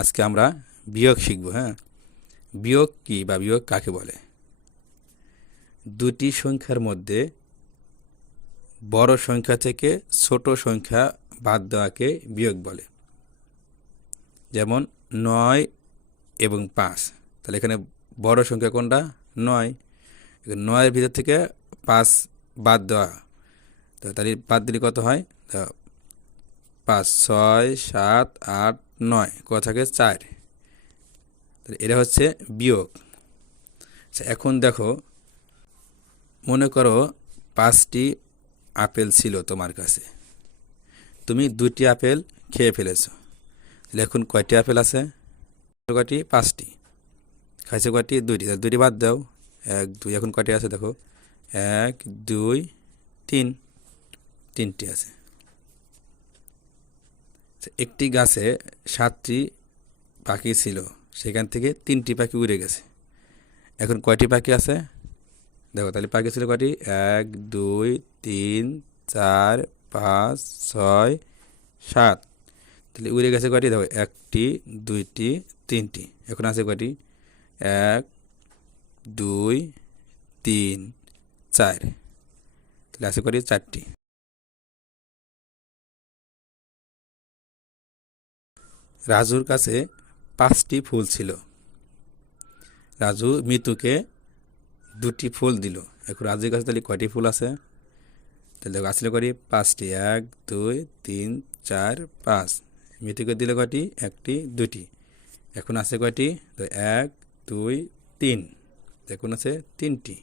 আজকে আমরা বিয়োগ শিখব হ্যাঁ? বিয়োগ কি বা বিয়োগ কাকে বলে? দুটি সংখ্যার মধ্যে বড় সংখ্যা থেকে ছোট সংখ্যা বাদ দেওয়াকে বিয়োগ বলে। যেমন নয় এবং পাঁচ। তাহলে এখানে বড় সংখ্যা কোনটা? নয়। নয়ের ভিতর থেকে পাঁচ বাদ দেওয়া। তো তাহলে বাদ দিলে কত হয়? পাঁচ, ছয়, সাত, আট নয় কত থাকে চার এটা হচ্ছে বিয়োগ। আচ্ছা এখন দেখো, মনে করো পাঁচটি আপেল ছিল তোমার কাছে। তুমি দুটি আপেল খেয়ে ফেলেছো। তাহলে এখন কয়টি আপেল আছে? কয়টি? পাঁচটি। খাইছে কয়টি? দুইটি। দুইটি বাদ দাও। এক, দুই। এখন কয়টি আছে দেখো? এক, দুই, তিন। তিনটি আছে। একটি গাছে সাতটি পাখি ছিল, সেখান থেকে তিনটি পাখি উড়ে গেছে। এখন কয়টি পাখি আছে? দেখো, তাহলে পাখি ছিল কয়টি? এক, দুই, তিন, চার, পাঁচ, ছয়, সাত। তাহলে উড়ে গেছে কয়টি? দেখো, একটি, দুইটি, তিনটি। এখন আছে কয়টি? এক, দুই, তিন, চার। তাহলে আছে কয়টি? চারটি। রাজুর কাছে পাঁচটি ফুল ছিল। রাজু মিতুকে দুটি ফুল দিল। এখন রাজুর কাছে তাহলে কয়টি ফুল আছে? তাহলে দেখো আসলে কয়টি পাঁচটি। এক, দুই, তিন, চার, পাঁচ। মিতুকে দিলে কয়টি? একটি, দুটি। এখন আছে কয়টি? তো এক, দুই, তিন। এখন আছে তিনটি।